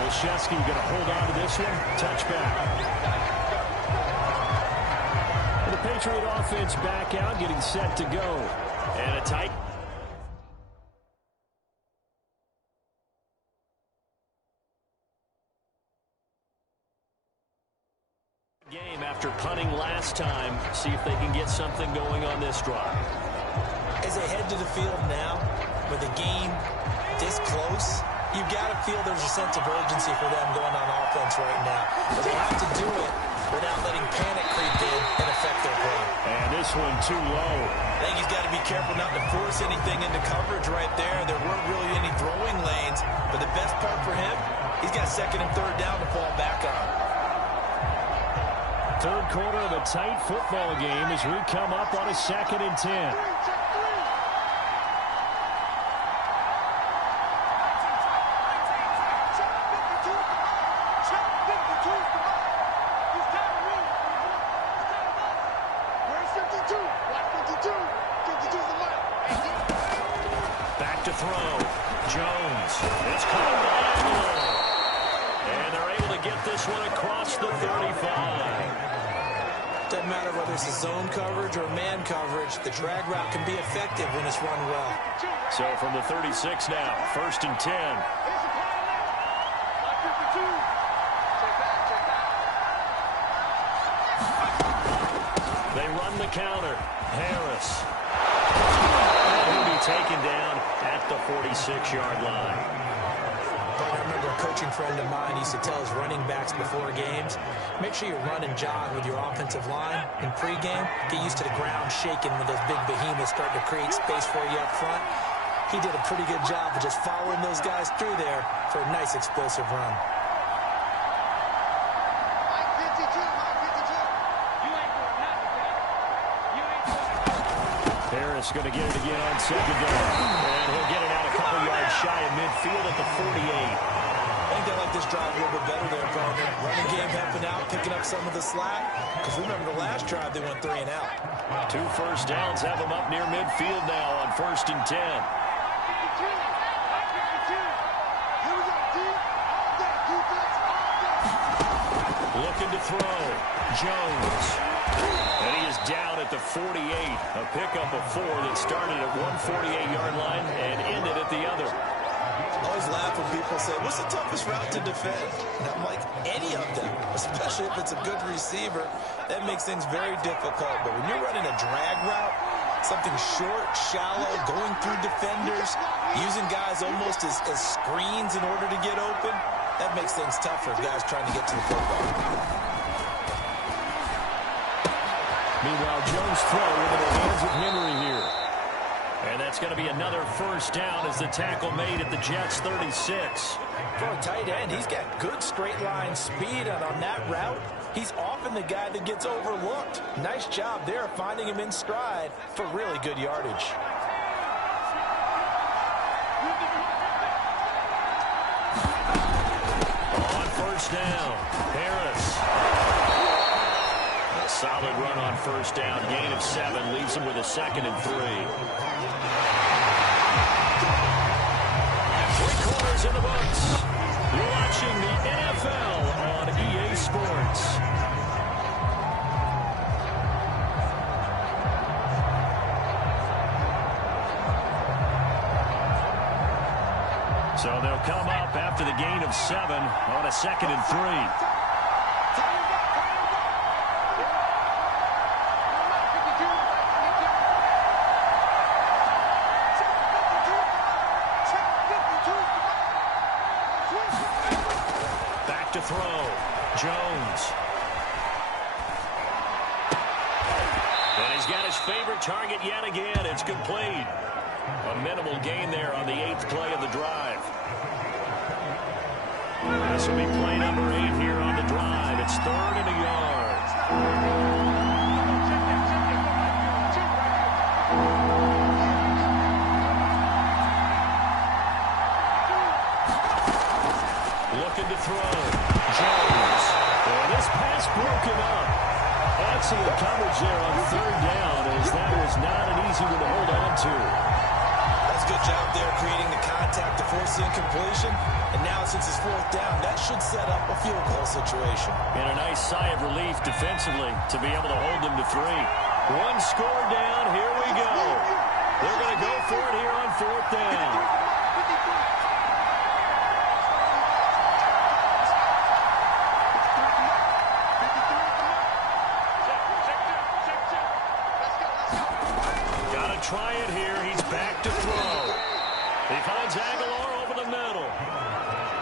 Olszewski going to hold on to this one. Touchback. Patriot offense back out, getting set to go. And a tight game after punting last time. See if they can get something going on this drive. As they head to the field now, with the game this close, you've got to feel there's a sense of urgency for them going on offense right now. But they have to do it without letting panic creep in and affect their play. And this one too low. I think he's got to be careful not to force anything into coverage right there. There weren't really any throwing lanes, but the best part for him, he's got second and third down to fall back on. Third quarter of a tight football game as we come up on a 2nd and 10. Back to throw. Jones. It's caught diagonal. And they're able to get this one across the 35. Doesn't matter whether it's a zone coverage or man coverage, the drag route can be effective when it's run well. So from the 36 now, 1st and 10. They run the counter. Harris. He'll be taken down at the 46-yard line. I remember a coaching friend of mine used to tell his running backs before games, make sure you run and jog with your offensive line in pregame. Get used to the ground shaking when those big behemoths start to create space for you up front. He did a pretty good job of just following those guys through there for a nice explosive run. Harris going to get it again on 2nd down. And he'll get it out a couple yards shy of midfield at the 48. I think they like this drive a little bit better there, partner. Running game helping out, picking up some of the slack. Because remember the last drive, they went 3 and out. 2 first downs have them up near midfield now on 1st and 10. Looking to throw. Jones. And he is down at the 48. A pickup of 4 that started at 148-yard line and ended at the other. I always laugh when people say, what's the toughest route to defend? And I'm like, any of them, especially if it's a good receiver. That makes things very difficult. But when you're running a drag route, something short, shallow, going through defenders, using guys almost as screens in order to get open, that makes things tough for guys trying to get to the football. Meanwhile, Jones' throw into the hands of Henry here. And that's going to be another first down as the tackle made at the Jets' 36. For a tight end, he's got good straight line speed, and on that route, he's often the guy that gets overlooked. Nice job there finding him in stride for really good yardage. On first down, Harris. A solid run on first down. Gain of 7 leaves him with a 2nd and 3. 3 quarters in the books. You're watching the NFL on EA Sports. So they'll come up after the gain of 7 on a 2nd and 3. Back to throw. Jones. And he's got his favorite target yet again. It's complete. A minimal gain there on the 8th play of the drive. This will be play number 8 here on the drive. It's 3rd and a yard. Looking to throw. Jones. And this pass broken up. Excellent coverage there on 3rd down, as that was not an easy one to hold on to. That's a good job there creating the contact to force the incompletion. And now, since it's fourth down, that should set up a field goal situation. And a nice sigh of relief defensively to be able to hold them to 3. One score down. Here we go. They're going to go for it here on fourth down. Got to try it here. He's back to throw. He finds Aguilar over the middle.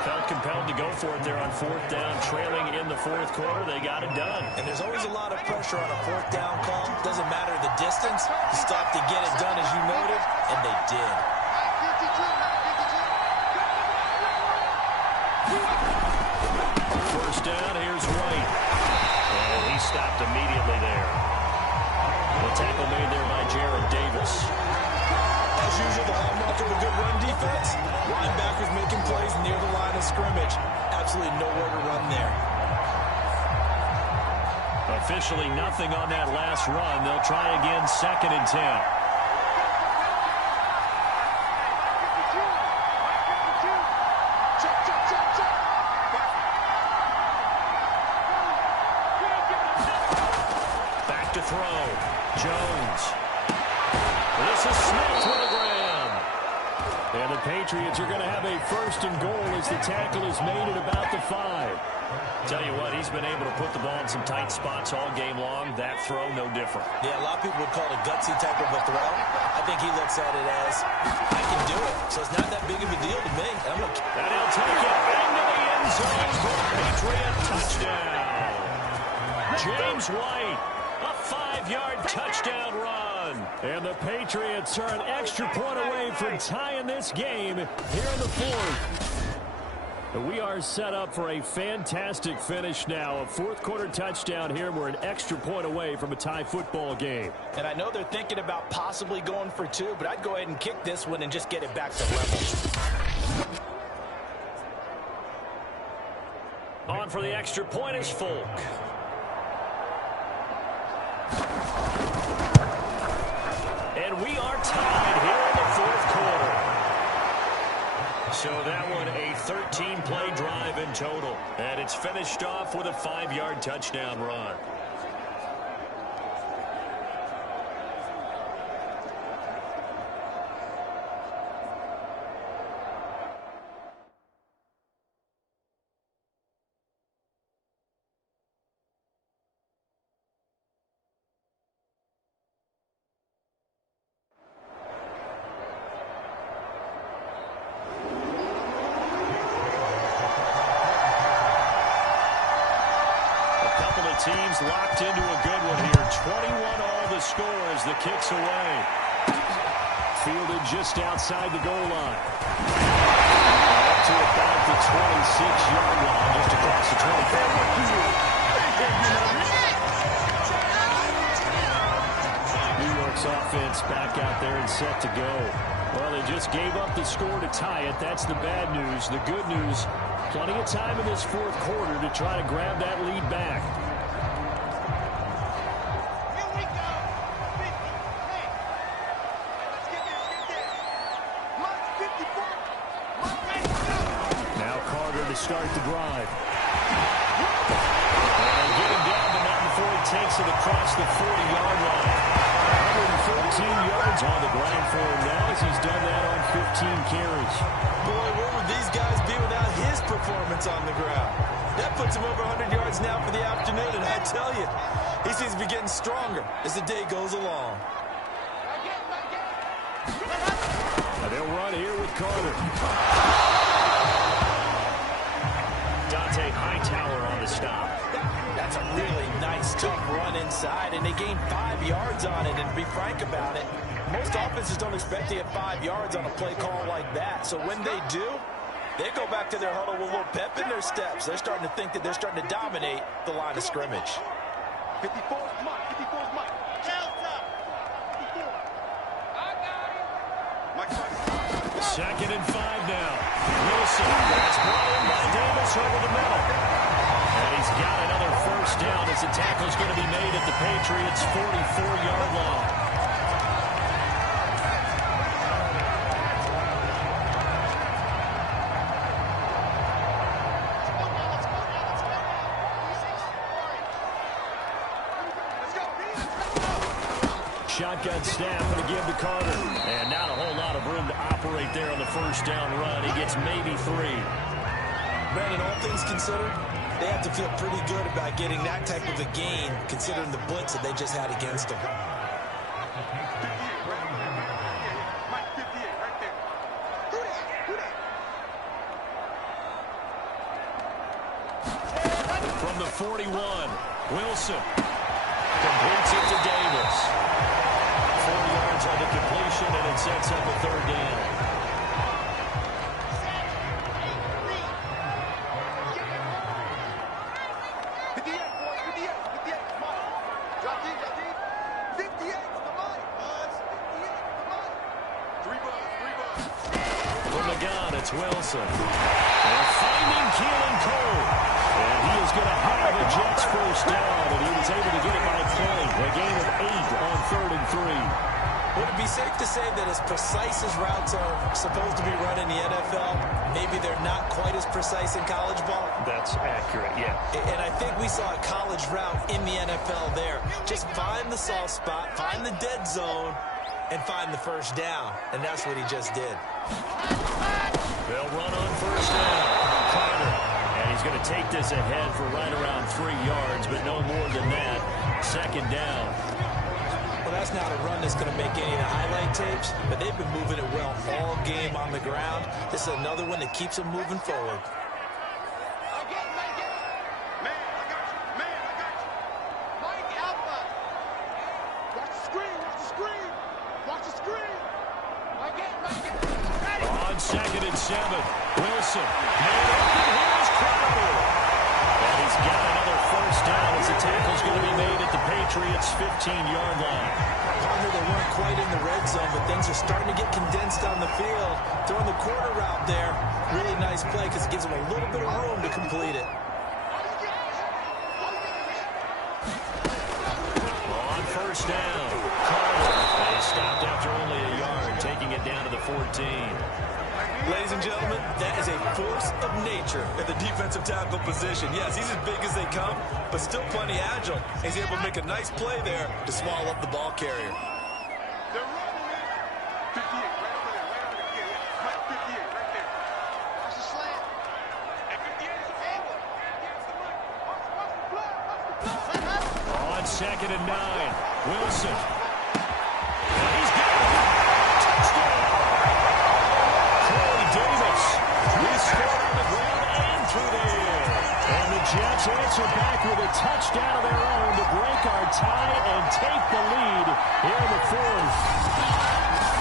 Felt compelled to go for it there on fourth down, trailing in the fourth quarter. They got it done. And there's always a lot of pressure on a fourth down call. Doesn't matter the distance. You stop to get it done, as you noted, and they did. First down, here's White. And he stopped immediately there. The tackle made there by Jared Davis. As usual, the hallmark of a good run defense, linebackers making plays near the line of scrimmage. Absolutely nowhere to run there. Officially nothing on that last run. They'll try again, 2nd and 10. Back to throw. Jones. This is Smith with a grab. And the Patriots are going to have a 1st and goal as the tackle is made at about the 5. Tell you what, he's been able to put the ball in some tight spots all game long. That throw, no different. Yeah, a lot of people would call it a gutsy type of a throw. I think he looks at it as, I can do it. So it's not that big of a deal to me. And he'll take it into the end zone for a Patriot touchdown. James White, a 5-yard touchdown run. And the Patriots are an extra point away from tying this game here in the 4th. We are set up for a fantastic finish now. A 4th quarter touchdown here. We're an extra point away from a tie football game. And I know they're thinking about possibly going for 2, but I'd go ahead and kick this one and just get it back to level. On for the extra point is Folk. And we are tied here in the 4th quarter. So that one, a 13-play drive in total. And it's finished off with a 5-yard touchdown run. Teams locked into a good one here. 21 all the score as the kick's away. Fielded just outside the goal line. Up to about the 26-yard line, just across the 25. New York's offense back out there and set to go. Well, they just gave up the score to tie it. That's the bad news. The good news, plenty of time in this 4th quarter to try to grab that lead back. Start the drive. And getting down, but not before he takes it across the 40-yard line. 114 yards on the ground for him now as he's done that on 15 carries. Boy, where would these guys be without his performance on the ground? That puts him over 100 yards now for the afternoon, and I tell you, he seems to be getting stronger as the day goes along. And they'll run here with Carter. Hightower on the stop. That's a really nice, tough run inside, and they gained 5 yards on it. And to be frank about it, most offenses don't expect to get 5 yards on a play call like that. So when they do, they go back to their huddle with a little pep in their steps. They're starting to think that they're starting to dominate the line of scrimmage. 54's Mike. 54's Mike. Delta. 54. I got him. 2nd and 5 now. Wilson. That's brought in by Davis over the middle. And he's got another 1st down as the tackle's going to be made at the Patriots' 44-yard line. shotgun snap and a give to Carter. And not a whole lot of room to operate there on the first down run. He gets maybe 3. Brandon, all things considered, they have to feel pretty good about getting that type of a gain, considering the blitz that they just had against them. From the 41, Wilson completes it to Davis. 4 yards on the completion, and it sets up a 3rd down. From the gun, it's Wilson. They're finding Keelan Cole. And he is going to have a Jets first down, and he was able to get it by play. A gain of 8 on 3rd and 3. Would it be safe to say that as precise as routes are supposed to be run in the NFL, maybe they're not quite as precise in college ball? That's accurate, yeah. And I think we saw a college route in the NFL there. Just find the soft spot, find the dead zone, and find the first down. And that's what he just did. They'll run on first down. Carter. And he's going to take this ahead for right around 3 yards, but no more than that. 2nd down. Well, that's not a run that's going to make any of the highlight tapes, but they've been moving it well all game on the ground. This is another one that keeps them moving forward. On 2nd and 7, Wilson. Here's Crowder. And he's got another first down as the tackle's going to be made at the Patriots' 15-yard line. Partner, they weren't quite in the red zone, but things are starting to get condensed on the field. Throwing the quarter route there, really nice play because it gives them a little bit of room to complete it. On first down, Carter. And he stopped after only a yard, taking it down to the 14. Ladies and gentlemen, that is a force of nature at the defensive tackle position. Yes, he's as big as they come, but still plenty agile. He's able to make a nice play there to swallow up the ball carrier. They're running it. 58, right over there, right over there. Yeah, Mike 58, right there. Watch the slant. And 58 is a big one. Watch the blood, watch the blood. On 2nd and 9, Wilson. And he's got it. Touchdown. Davis. He scored on the ground and through the air. And the Jets answer back with a touchdown of their own to break our tie and take the lead here in the 4th.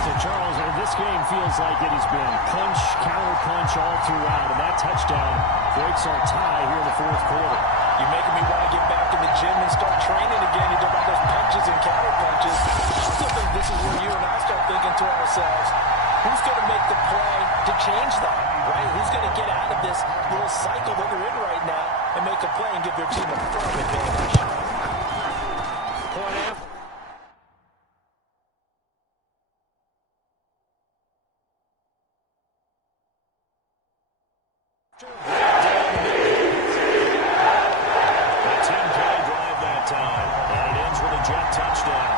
So, Charles, this game feels like it has been punch, counter-punch all throughout, and that touchdown breaks our tie here in the 4th quarter. You're making me want to get back in the gym and start training again. You talk about those punches and counter-punches. I still think this is where you and I start thinking to ourselves, who's going to make the play to change that, right? Who's going to get out of this little cycle that they're in right now and make a play and give their team a firm advantage? Point after. A 10-play drive that time, and it ends with a Jet touchdown.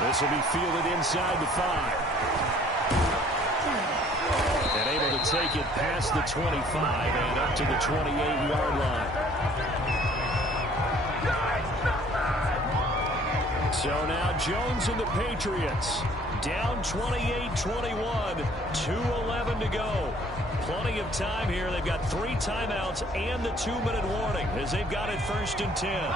This will be fielded inside the 5. And able to take it past the 25 and up to the 28-yard line. So now Jones and the Patriots down 28-21, 2:11 to go. Plenty of time here. They've got 3 timeouts and the 2-minute warning as they've got it 1st and 10.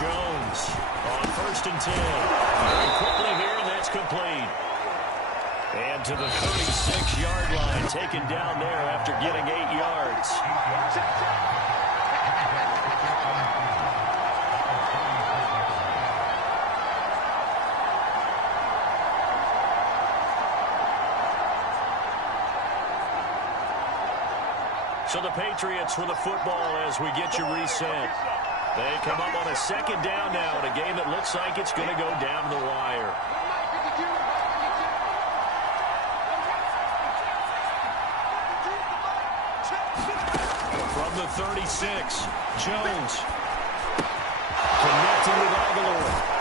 Jones on 1st and 10. Very quickly here, and that's complete. And to the 36-yard line, taken down there after getting 8 yards. So the Patriots with the football as we get you reset. They come up on a second down now in a game that looks like it's going to go down to the wire. From the 36, Jones. Connecting with Aguilar.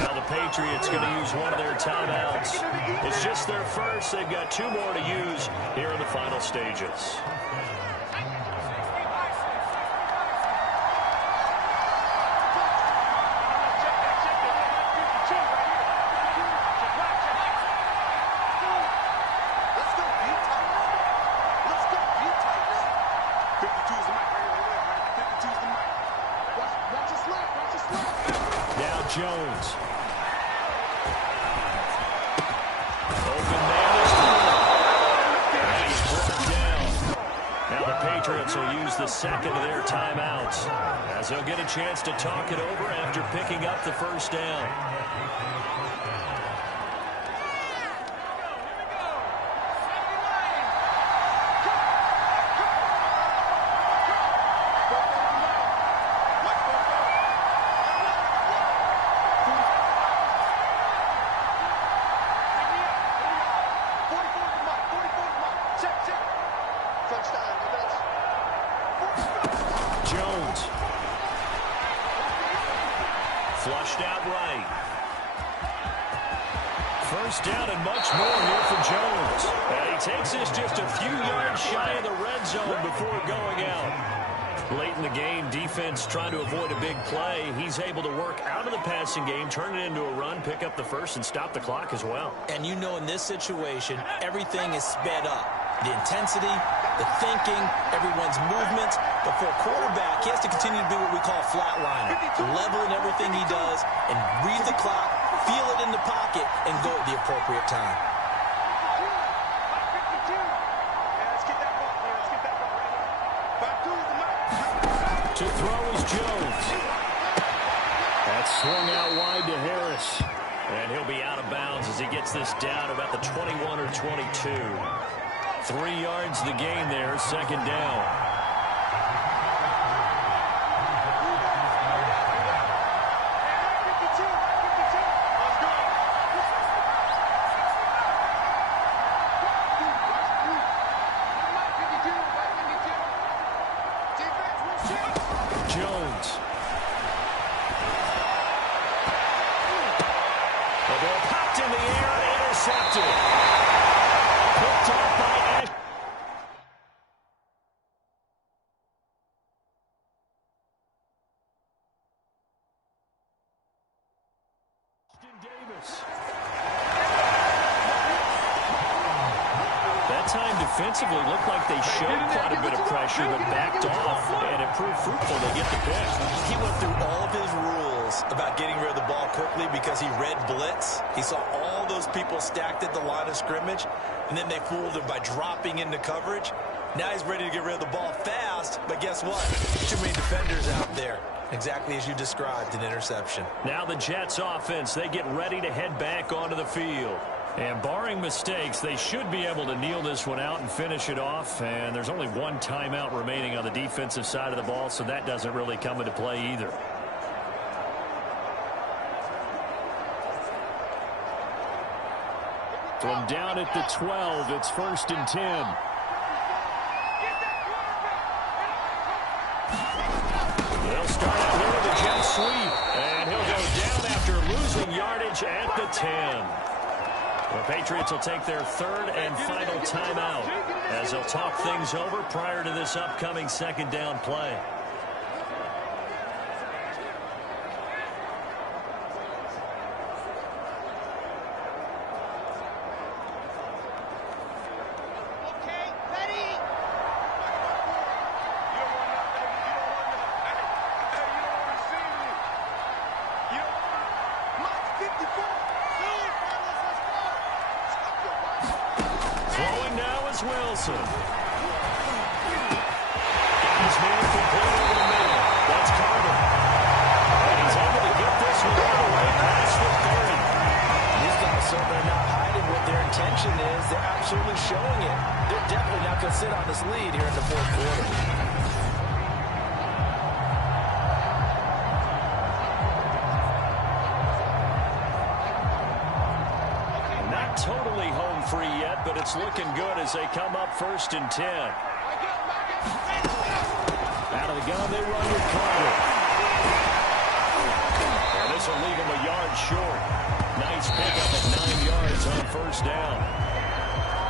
Now the Patriots going to use one of their timeouts. It's just their first. They've got 2 more to use here in the final stages. Jones. Open man is through. And he's brought down. Now the Patriots will use the second of their timeouts as they'll get a chance to talk it over after picking up the first down. Flushed out right. First down and much more here for Jones. And he takes this just a few yards shy of the red zone before going out. Late in the game, defense trying to avoid a big play. He's able to work out of the passing game, turn it into a run, pick up the first, and stop the clock as well. And you know in this situation, everything is sped up. The intensity, the thinking, everyone's movement. But for a quarterback, he has to continue to be what we call flatliner. Level in everything he does and read the clock, feel it in the pocket, and go at the appropriate time. To throw is Jones. That's swung out wide to Harris. And he'll be out of bounds as he gets this down about the 21 or 22. 3 yards the gain there, second down. Jones. The ball popped in the air and intercepted. Picked off by that time defensively looked like they showed quite a bit of pressure but backed off, and it proved fruitful. They get the pick. He went through all of his rules about getting rid of the ball quickly because he read blitz. He saw all those people stacked at the line of scrimmage, and then they fooled him by dropping into coverage. Now he's ready to get rid of the ball fast, but guess what? Too many defenders out there. Exactly as you described, an interception. Now the Jets offense, they get ready to head back onto the field. And barring mistakes, they should be able to kneel this one out and finish it off. And there's only one timeout remaining on the defensive side of the ball, so that doesn't really come into play either. From down at the 12, it's 1st and 10. They'll start out here with a jet sweep, and he'll go down after losing yardage at the 10. The Patriots will take their 3rd and final timeout as they'll talk things over prior to this upcoming second down play. Wilson. Got his man complete over the middle. That's Carter. And he's able to get this one all the way past the 30. These guys certainly are not hiding what their intention is. They're absolutely showing it. fourth quarter. Not totally home free yet, but it's looking good as they come up 1st and 10. Out of the gun, they run with Carter. And this will leave him a yard short. Nice pickup at 9 yards on 1st down.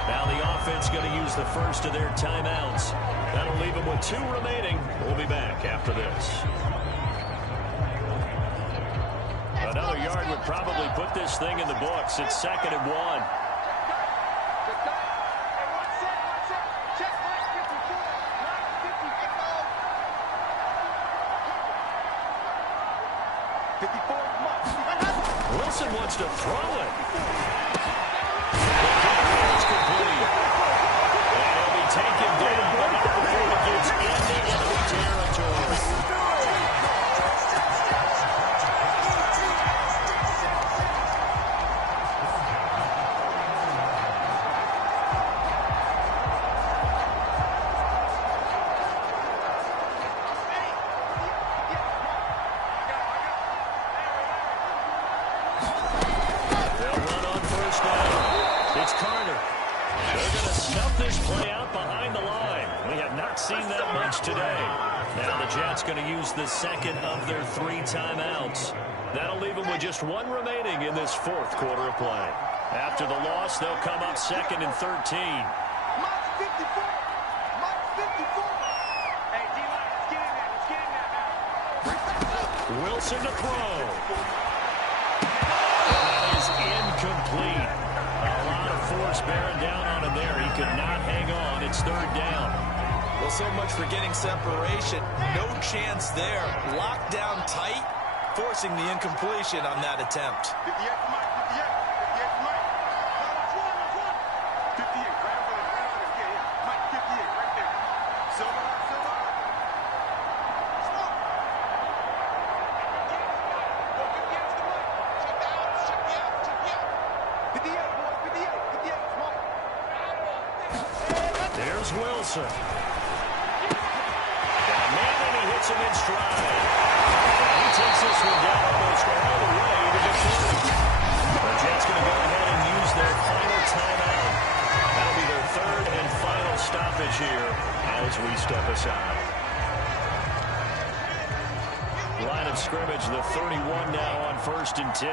Now the offense going to use the first of their timeouts. That'll leave them with 2 remaining. We'll be back after this. Another yard would probably put this thing in the books. It's 2nd and 1. Wilson wants to throw it. It's complete. And he'll be taken down, but not before he gets into enemy territory. Today. Now the Jets going to use the 2nd of their 3 timeouts. That'll leave them with just 1 remaining in this 4th quarter of play. After the loss, they'll come up 2nd and 13. Wilson to throw. That is incomplete. A lot of force bearing down on him there. He could not hang on. It's 3rd down. Well, so much for getting separation. No chance there. Locked down tight, forcing the incompletion on that attempt. 58 for Mike, 58 for Mike. 58, right over there, yeah. Mike, 58, right there. Silver. Go 58 to the right. Check the out. 58, boys, 58, Mike. There's Wilson. Him in stride. He takes this one down almost all the way to the 30. The Jets going to go ahead and use their final timeout. That'll be their 3rd and final stoppage here as we step aside. Line of scrimmage, the 31 now on 1st and 10.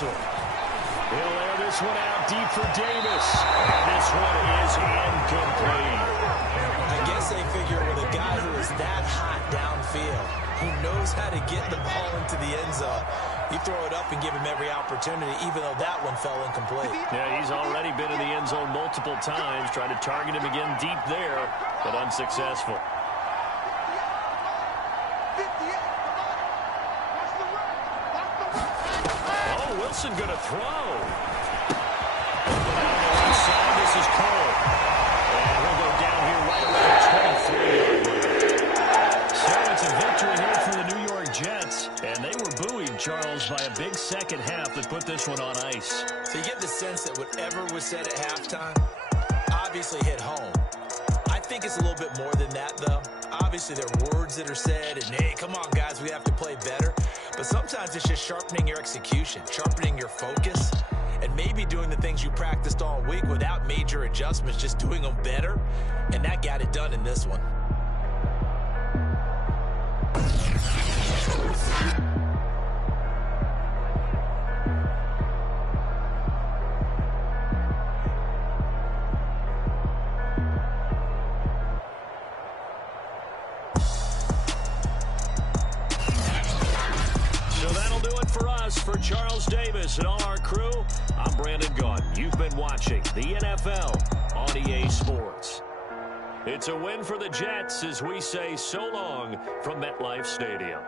He'll air this one out deep for Davis. And this one is incomplete. I guess they figure with a guy who is that hot downfield, who knows how to get the ball into the end zone, you throw it up and give him every opportunity, even though that one fell incomplete. Yeah, he's already been in the end zone multiple times, trying to target him again deep there, but unsuccessful. Wilson going to throw. This is Cole. And he'll go down here right around the 23-yard line. So it's a victory here for the New York Jets. And they were buoyed, Charles, by a big second half that put this one on ice. So you get the sense that whatever was said at halftime obviously hit home. I think it's a little bit more than that, though. Obviously, there are words that are said, and hey, come on, guys, we have to play better. But sometimes it's just sharpening your execution, sharpening your focus, and maybe doing the things you practiced all week without major adjustments, just doing them better. And that got it done in this one. For Charles Davis and all our crew, I'm Brandon Gaudin. You've been watching the NFL on EA Sports. It's a win for the Jets as we say so long from MetLife Stadium.